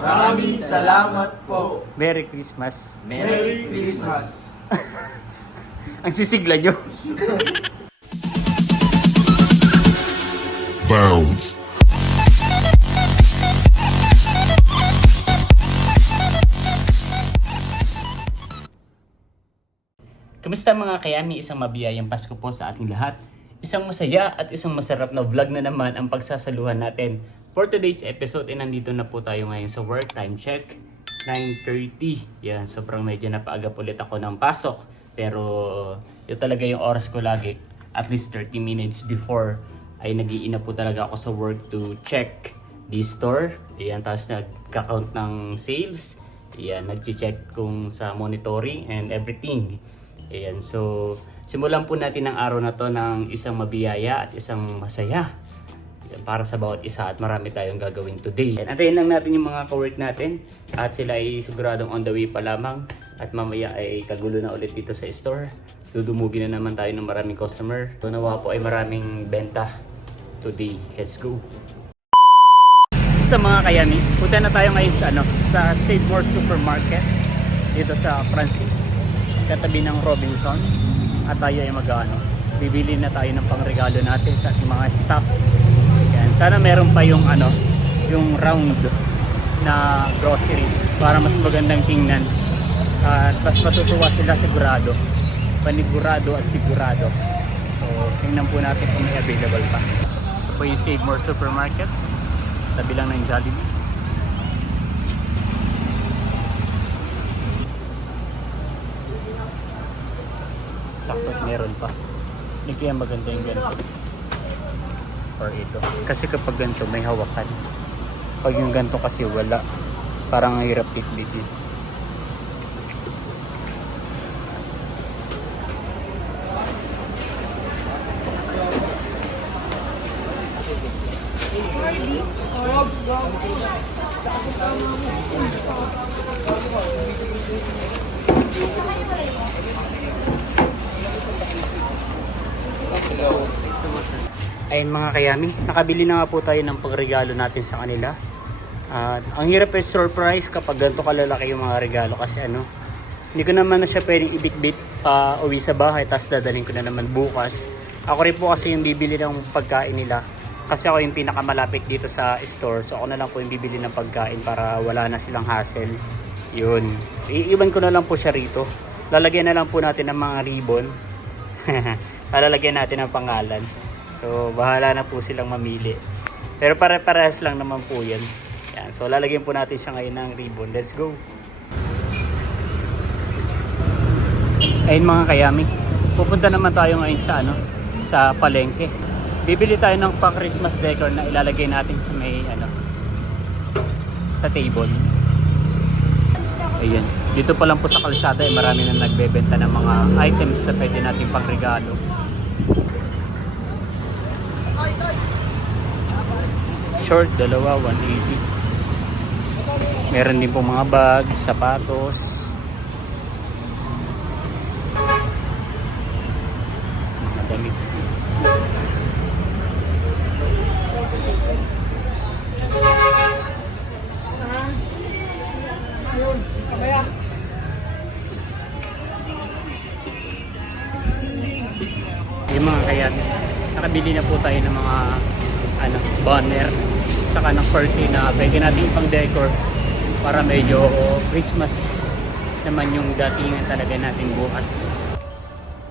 Maraming salamat po. Merry Christmas. Merry Christmas. Ang sisigla nyo. Bounce. Kamusta mga kayami, isang mabiyayang Pasko po sa ating lahat. Isang masaya at isang masarap na vlog na naman ang pagsasaluhan natin. For today's episode, nandito na po tayo ngayon sa work. Time check, 9:30. Yan, sobrang medyo napaagap ulit ako ng pasok. Pero yun talaga yung oras ko lagi. At least 30 minutes before ay nag-iina po talaga ako sa work to check the store. Yan, tapos nagka-count ng sales. Yan, nag-check kung sa monitoring and everything. Ayan, so simulan po natin ang araw na to ng isang mabiyaya at isang masaya. Ayan, para sa bawat isa at marami tayong gagawin today. Ayan, antayin lang natin yung mga ka-work natin at sila ay siguradong on the way pa lamang. At mamaya ay kagulo na ulit dito sa store. Dudumugin na naman tayo ng maraming customer. So nawa po ay maraming benta today. Let's go! Basta mga kayami, punta na tayo ngayon sa Save More Supermarket dito sa Francis, katabi ng Robinson, at tayo ay bibili na tayo ng pangregalo natin sa ating mga staff. Yan. Sana meron pa yung yung round na groceries para mas magandang tingnan at mas matutuwa sila sigurado, panigurado at sigurado. So tingnan po natin kung may available pa. Ito po yung Save More Supermarket, tabi lang ng Jollibee. Sakto meron pa. Hindi kaya maganda yung ganito. Or ito. Kasi kapag ganito may hawakan. Pag yung ganito kasi wala. Parang hirap bitbitin. Ayun mga kayami, nakabili na nga po tayo ng pagregalo natin sa kanila. Ang hirap ay surprise kapag ganito kalalaki yung mga regalo kasi hindi ko naman na siya pwedeng ibitbit pa uwi sa bahay tapos dadalhin ko na naman bukas. Ako rin po kasi yung bibili ng pagkain nila kasi ako yung pinakamalapit dito sa store, so ako na lang po yung bibili ng pagkain para wala na silang hassle. Yun, iiwan ko na lang po siya rito. Lalagyan na lang po natin ng mga ribbon. Lalagyan natin ng pangalan. So, bahala na po silang mamili. Pero pare-parehas lang naman po yan. Yan. So, lalagyan po natin siya ngayon ng ribbon. Let's go! Ayun mga kayami. Pupunta naman tayo ngayon sa palengke. Bibili tayo ng pang-Christmas decor na ilalagay natin sa may sa table. Ayan. Dito pa lang po sa kalsada marami na nagbebenta ng mga items na pwede natin pang-regalo. Short, dalawa, 180. Meron din po mga bags, sapatos. Mga damit. Yung mga kaya, nakabili na po tayo ng mga banner saka ng curtain na pwede natin ipang decor para medyo Christmas naman yung datingan talaga natin bukas.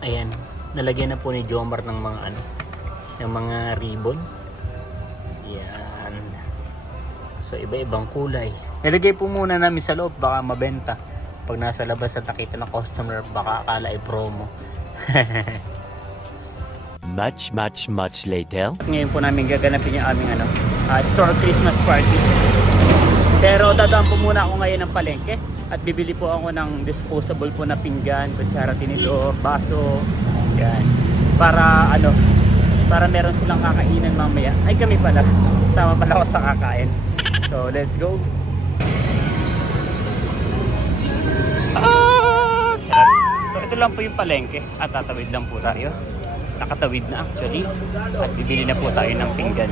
Ayan, nalagyan na po ni Jomar ng mga ribbon. Yan. So iba-ibang kulay. Nilagay po muna namin sa loob, baka mabenta. Pag nasa labas at nakita ng customer, baka akala ay promo. Much later. Ngayon po namin gaganapin yung aming store Christmas party. Pero dadaan po muna ako ngayon ng palengke at bibili po ako ng disposable po na pinggan, kutsara, tinidor, baso. Yan. Para para meron silang kakainan mamaya. Ay kami pala. Sama pala ako sa kakain. So let's go. So ito lang po yung palengke at tatawid lang po tayo. Nakatawid na actually at bibili na po tayo ng pinggan.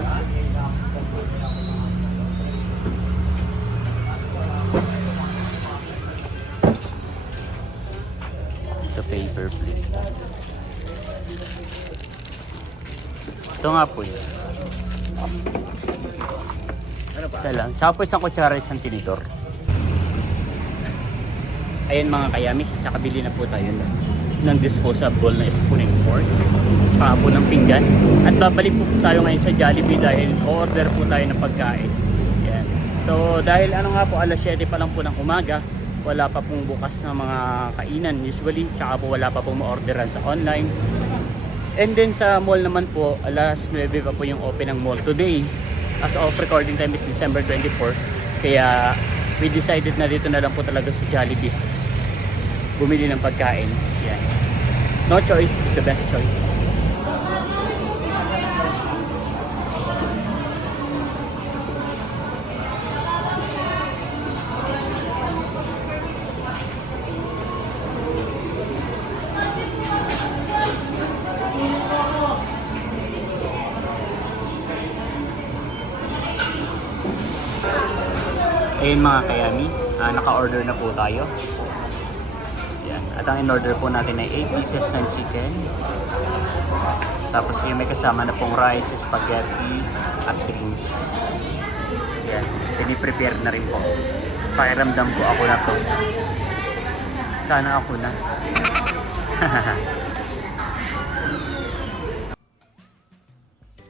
burger plate. Ito nga po yun. Isa lang. Tsaka po isang kutsara, isang tinidor. Ayan mga kayami, nakabili na po tayo ng disposable na spoon and fork. Tsaka po ng pinggan. At babalik po tayo ngayon sa Jollibee dahil order po tayo ng pagkain. Yan. So dahil ano nga po, alas 7 pa lang po ng umaga, wala pa pong bukas na mga kainan usually. Tsaka po wala pa pong ma-orderan sa online. And then sa mall naman po, alas 9 pa po yung open ng mall today. As of recording time is December 24. Kaya we decided na dito na lang po talaga sa Jollibee bumili ng pagkain. Yan. No choice is the best choice. Ayun mga kayami, naka-order na po tayo. Yan. At ang in-order po natin ay 8 pieces ng chicken. Tapos yung may kasama na pong rice, spaghetti, at drinks. Yan. Piniprepare na rin po. Pakiramdam ko ako na to. Sana ako na.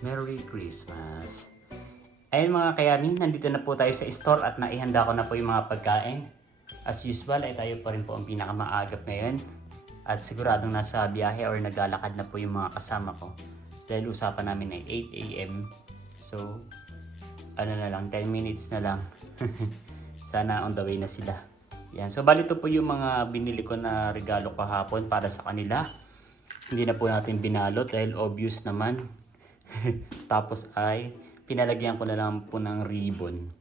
Merry Christmas! Ayun mga kayami, nandito na po tayo sa store at naihanda ko na po yung mga pagkain. As usual ay tayo pa rin po ang pinakamaagap ngayon. At siguradong nasa biyahe or naglalakad na po yung mga kasama ko. Dahil usapan namin ay 8 AM. So, ano na lang, 10 minutes na lang. Sana on the way na sila. Yan. So, bali ito po yung mga binili ko na regalo kahapon para sa kanila. Hindi na po natin binalot dahil obvious naman. Tapos ay pinalagyan ko na lang po ng ribbon.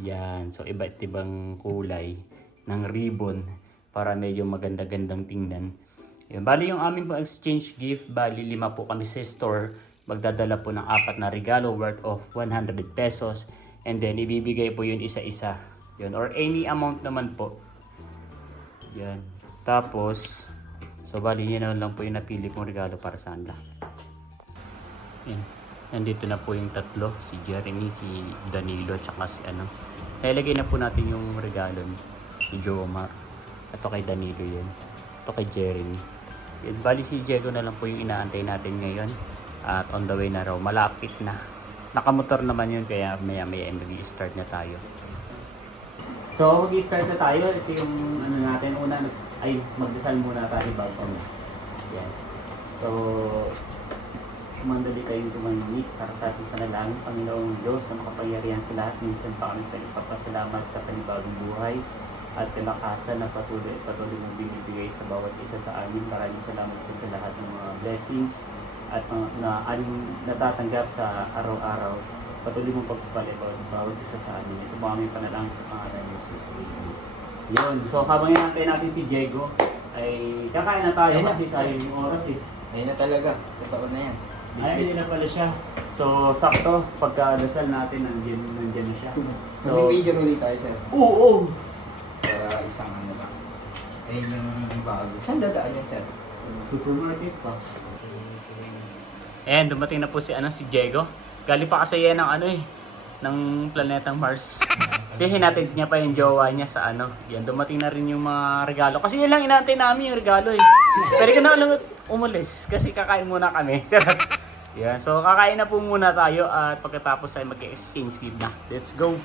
Yan. So, iba't ibang kulay ng ribbon para medyo maganda-gandang tingnan. Yan. Bali yung aming po exchange gift, bali 5 po kami sa store. Magdadala po ng 4 na regalo worth of 100 pesos. And then, ibibigay po yun isa-isa. Yun. Or any amount naman po. Yan. Tapos, so bali yun lang po yung napili kong regalo para sa kanila. Yan. Nandito na po yung tatlo, si Jeremy, si Danilo, tsaka si ano. Nailagay na po natin yung regalo ni Jomar. Ito kay Danilo yun. Ito kay Jeremy. Yan. Bali si Diego na lang po yung inaantay natin ngayon. At on the way na raw, malapit na. Nakamotor naman yun, kaya maya-maya mag-i-start na tayo. So mag-i-start na tayo. Ito yung ano natin, una, ay magdasal muna tayo bago. Yan. So, mandali tayong tumangit para sa ating panalangin. Panginoong Diyos na makapangyarihan sa lahat, minsan pa kami nagpapasalamat sa panibagong buhay at kalakasan na patuloy mong binibigay sa bawat isa sa amin. Maraming salamat po sa lahat ng mga blessings at na aming natatanggap sa araw-araw. Patuloy mong pagpapalit bawat isa sa amin. Ito po aming panalangin sa pangalan ni Jesus. Yun. So habang inantay natin si Diego, ay kakain na tayo kasi sayang yung oras eh. Ayun na talaga. Totoo na yan. Ay, hindi na pala siya. So, sakto, pagkadasal natin, nandiyan na siya. So, May video ulit tayo, sir. Oo! Para isang ano lang. Ayun yung bago. Saan dadaan yan, sir? Supermarket pa. Ayan, dumating na po si Diego. Galing pa kasi yan ng planetang Mars. Tihin natin niya pa yung jowa niya sa Yan, dumating na rin yung mga regalo. Kasi yun lang inaantay namin yung regalo eh. Pero ka na lang umulis kasi kakain muna kami. Yan, so kakain na po muna tayo at pagkatapos ay mag-exchange gift na. Let's go!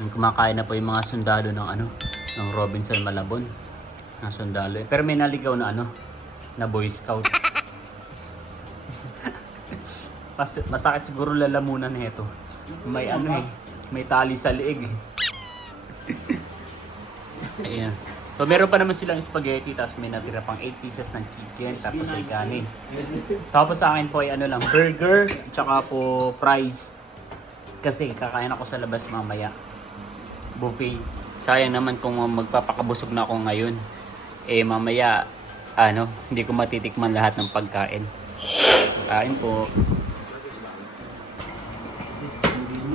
Kumakain na po yung mga sundalo ng Robinson Malabon. Ng sundalo. Pero may naligaw na na Boy Scout. Masakit siguro lalamunan nito. May may tali sa liig eh. Ayan. So meron pa naman silang spaghetti, tapos may natira pang 8 pieces ng chicken, tapos ay kanin. Tapos sa akin po ay lang, burger, tsaka po fries. Kasi kakain ako sa labas mamaya. Buffet. Sayang naman kung magpapakabusog na ako ngayon. Eh mamaya, hindi ko matitikman lahat ng pagkain. Kain po.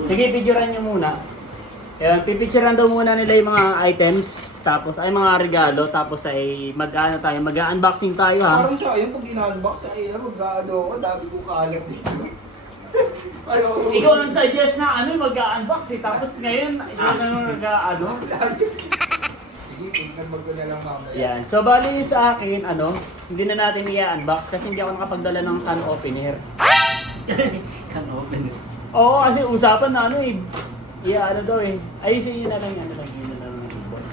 Sige, videoran nyo muna. Ayan, pipicturean daw muna nila yung mga items, tapos ay mga regalo, tapos ay mag-ano tayo, mag-unboxing tayo ha. Parang siya, yung pag in-unbox, ay mag-ano ako, dami ko kaalat dito. Ayaw. Ikaw ang suggest na ano, mag-unbox eh, tapos ngayon, ikaw na mag-ano. Sige, tingnan ko na lang mamaya. Yan, so bali sa akin, ano, hindi na natin i-unbox kasi hindi ako nakapagdala ng can opener. Can opener? Oo, kasi usapan na ano eh, ano daw eh, ayusin nyo na lang yan, yun na lang ng ibon.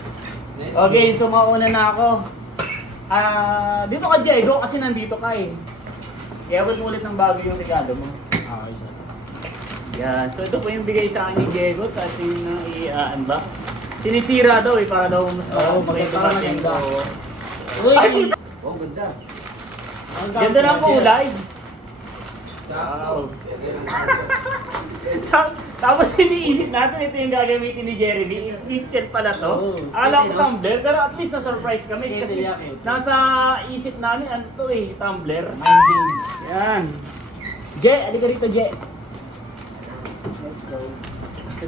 Okay, so mauna na ako. Dito ka Diego kasi nandito ka eh. Iabot mo ulit ng bago yung regalo mo. Okay, sir. Yan, so ito po yung bigay sa akin ni Diego, tapos yung i-unbox. Sinisira daw eh, para daw mas makita pa siya. Ay! Oh, ganda. Ganda ng kulay. Wow. Tapos iniisip natin ito yung gagamitin ni Jeremy. Mitchell pala to. Alam ko tumbler, pero at least na-surprise kami kasi nasa isip namin ano to eh, tumbler. Yan. Je, alika rito Je.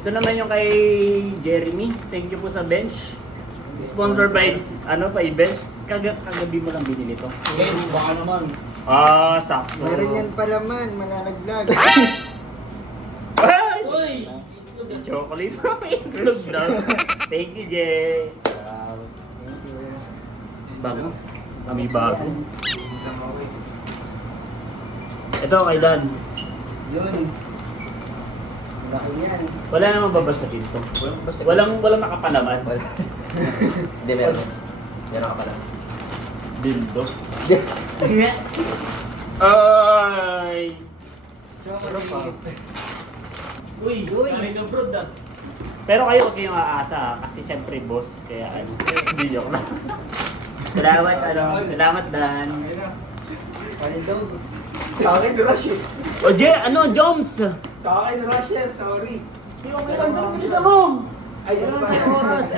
Ito naman yung kay Jeremy. Thank you po sa bench. Sponsored by by bench. Kagabi mo lang binili to. Baka naman. Sakto. Meron yan pala man, malalaglag. Ay! Uy! Chocolate pa itlog daw. Thank you, Je. Thank you. Bago. Kami bago. Ito kay Dan. Yun. Laki yan. Wala namang babasa dito. Walang nakapalaman. Hindi, meron. Meron ka pala. Dildo. Ay! Chocolate. Uy! Uy! Pero kayo huwag kayong aasa ha, kasi syempre boss. Kaya ano, hindi joke lang. Salamat Dan. Palindog. Sa akin, rush eh. O Je, Joms? Sa akin, rush yan. Sorry. Yung ilang doon, bilisan mo! Ay, ano ba? Oras.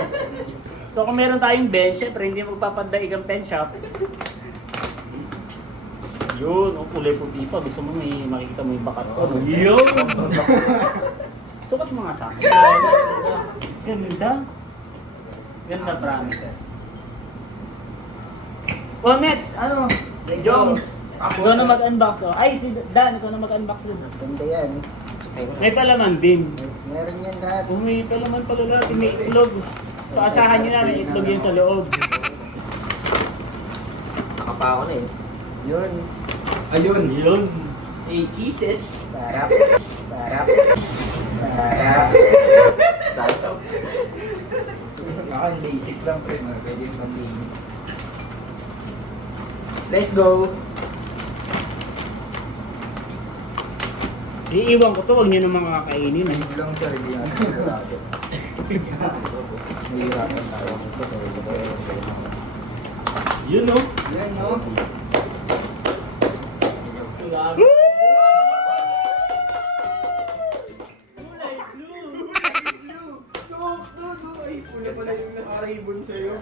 So kung meron tayong bench, syempre hindi magpapandaig ang pen shop. Yun, kulay puti pa. Gusto mo may makikita mo yung bakat ko. No? Yun! Sukat mo nga sa akin. Ganda. Ganda, promise. Oh, Mets, Jones. Ikaw na mag-unbox. Oh. Ay, si Dan, ikaw na mag-unbox din. Ganda yan. May palaman din. Meron yan lahat. Oh, may palaman pala natin. May itlog. So asahan nyo na, may itlog yun sa loob. Nakapa ako na eh. Yun. Ayun. Yun. Hey, kisses. Sarap. Sarap. Sarap. Sato. Akin, basic lang pre. Pwede yung pang-basic. Let's go. Iiwan ko to, huwag nyo naman kakainin. Eh. Ito lang sir, hindi natin sigurado. Nahihirapan tayo. Yun no? Yan, no? Pula pala yung nakaribon sa'yo.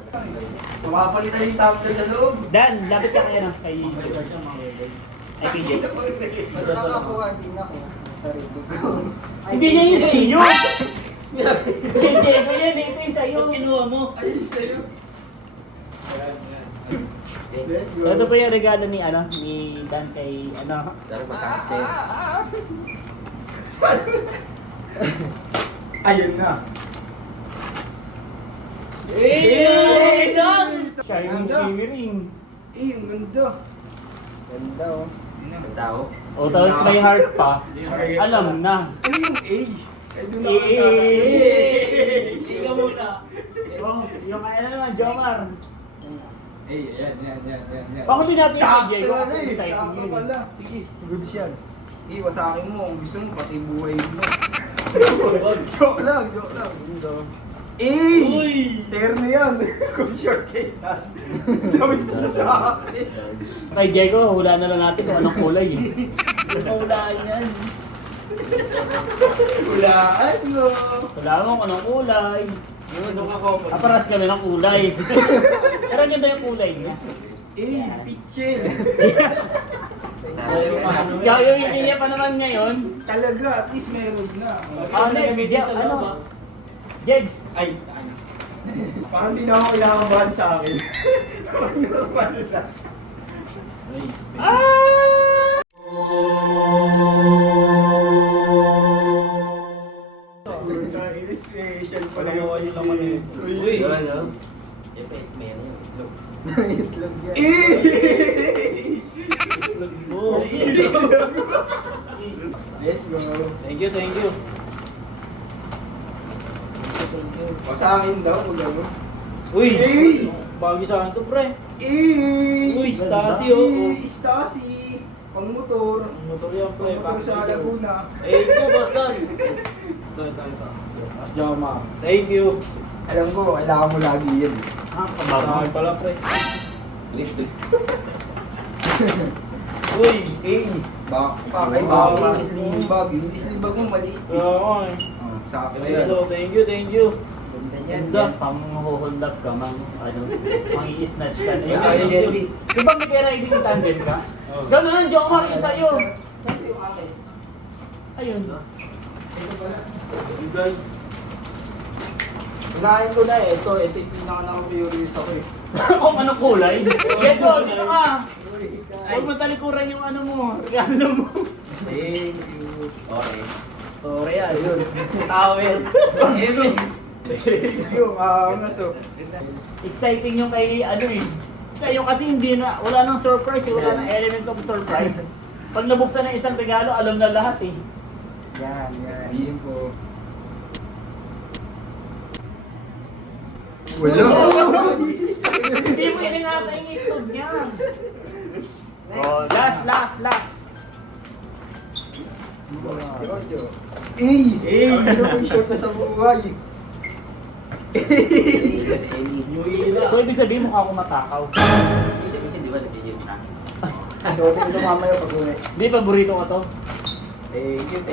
Tumapalit na yung tablet sa loob. Dan, lapit ka kaya na kay Ay, PJ. Mas nakakuha din ako. Sarili ko. Hindi niya yun sa inyo! PJ ko yan, ito yung sa'yo. Kinuha mo. Ayun sa'yo. Let's So ito po yung regalo ni Dan kay Dari mataas eh. Ayun na. Eh! Dan! Shining shimmering. Eh, ang ganda. Ganda, oh. Tao? O tapos may heart pa. Alam na. Ano yung A? Ay, doon na Eh! Ikaw muna. Oh, yung kaya naman, Jomar. Eh, yan. Pakuli natin yung Sakto Diego na kasi eh. exciting Sakto yun. pala. Sige, goods yan. Eh, wasakin mo. Kung gusto mo, pati buhay mo. Joke lang. Ganda. Eh! Uy! Terno yan. Kung short kayo yan. Damit siya sa akin. Kay Diego, hula na lang natin kung anong kulay eh. Hulaan yan. Hulaan mo. Hulaan mo kung anong kulay. Yun, ako. Aparas kami ng kulay. Pero ang ganda yung kulay niya. Eh, pitchel. Ikaw yung hindi niya pa naman ngayon. Talaga, at least meron na. Next, Jegs! Ay, ano. Parang di na ako kinakabahan sa akin. Parang normal lang. Ah! Special pala yung laman eh. Uy, ano? Meron. Itlog yan. Mo. Let's go. Thank you, thank you. O sa akin daw, kung gano'n. Uy! Eh! Bagay sa akin to, pre. Uy, Stasi, oh. Stasi! Pang motor. Ang motor yan, pre. Pang motor sa Laguna. Eh, ito, basta. Ito. Mas Jama. Thank you. Alam ko, kailangan mo lagi yan. Ah, Sa kabago. akin pala, pre. Uy! Pakay bag, yung sling bag. Yung sling bag mo maliit. Oo, eh. Oh, sa akin yan. Hello, thank you, thank you. Yan, Ganda. pang hold up ka, i-snatch ka. Sa akin, Jerry. Di ba may riding tandem ka? Oh. Gano'n, Jomar, yung sa'yo. Ayun. You guys. Unahin ko na eh. Ito yung pinaka-curious ako eh. Kung anong kulay. Get go, dito ka. Huwag mo talikuran yung ano mo, regalo mo. Thank you. Okay. Sorry, yun. Tower. Eme. Thank you, maangas oh. Exciting yung kay ano eh. Sa'yo kasi hindi na, wala nang surprise eh, wala nang elements of surprise. Pag nabuksan ng isang regalo, alam na lahat eh. Yan. Sabihin ko. Wala. Hindi mo iningatan yung itlog niya. Oh, last. Ano ko short na sa buhay? New era. So ibig sabihin mukha ako matakaw. Kasi di ba nag-gym na? Doon ito mamaya pag-uwi. Hindi, paborito ko to. Thank you.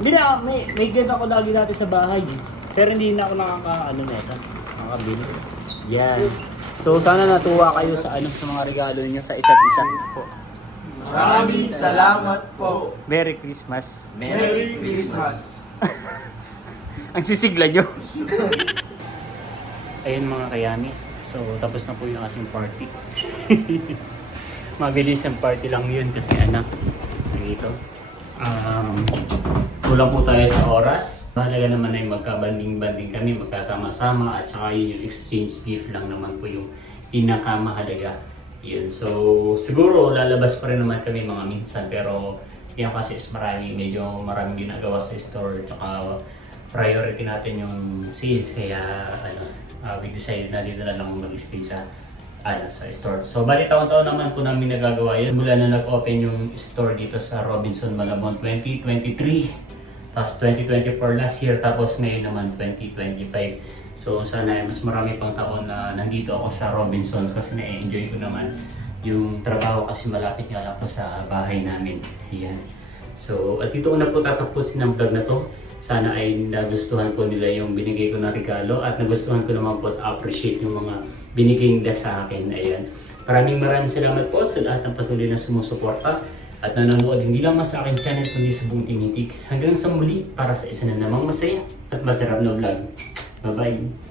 Hindi na, may get ako lagi dati sa bahay eh. Pero hindi na ako nakaka-ano neta. Nakakabili. Yan. So sana natuwa kayo sa sa mga regalo niyo sa isa't isa. Maraming salamat po. Merry Christmas. Merry Christmas. Ang sisigla nyo. Ayun mga kayami. So tapos na po yung ating party. Mabilis ang party lang yun kasi dito. Kulang po tayo sa oras. Mahalaga naman ay magkabanding-banding kami, magkasama-sama at saka yun yung exchange gift lang naman po yung pinakamahalaga. Yun. So siguro lalabas pa rin naman kami mga minsan pero yan kasi is medyo maraming ginagawa sa store tsaka priority natin yung sales kaya we decided na dito na lang mag-stay sa store. So bali taon-taon naman po namin nagagawa yun. Mula na nag-open yung store dito sa Robinson Malabon 2023. Tapos 2024 last year. Tapos ngayon naman 2025. So sana mas marami pang taon na nandito ako sa Robinsons kasi na-enjoy ko naman yung trabaho kasi malapit nga lang po sa bahay namin. Ayan. So at dito ko na po tatapusin ang vlog na to. Sana ay nagustuhan ko nila yung binigay ko na regalo at nagustuhan ko naman po at appreciate yung mga binigay nila sa akin. Ayan. Maraming salamat po sa lahat ng patuloy na sumusuporta at nanonood hindi lang sa akin channel kundi sa buong Team Hitik. Hanggang sa muli para sa isa na namang masaya at masarap na vlog. Bye-bye!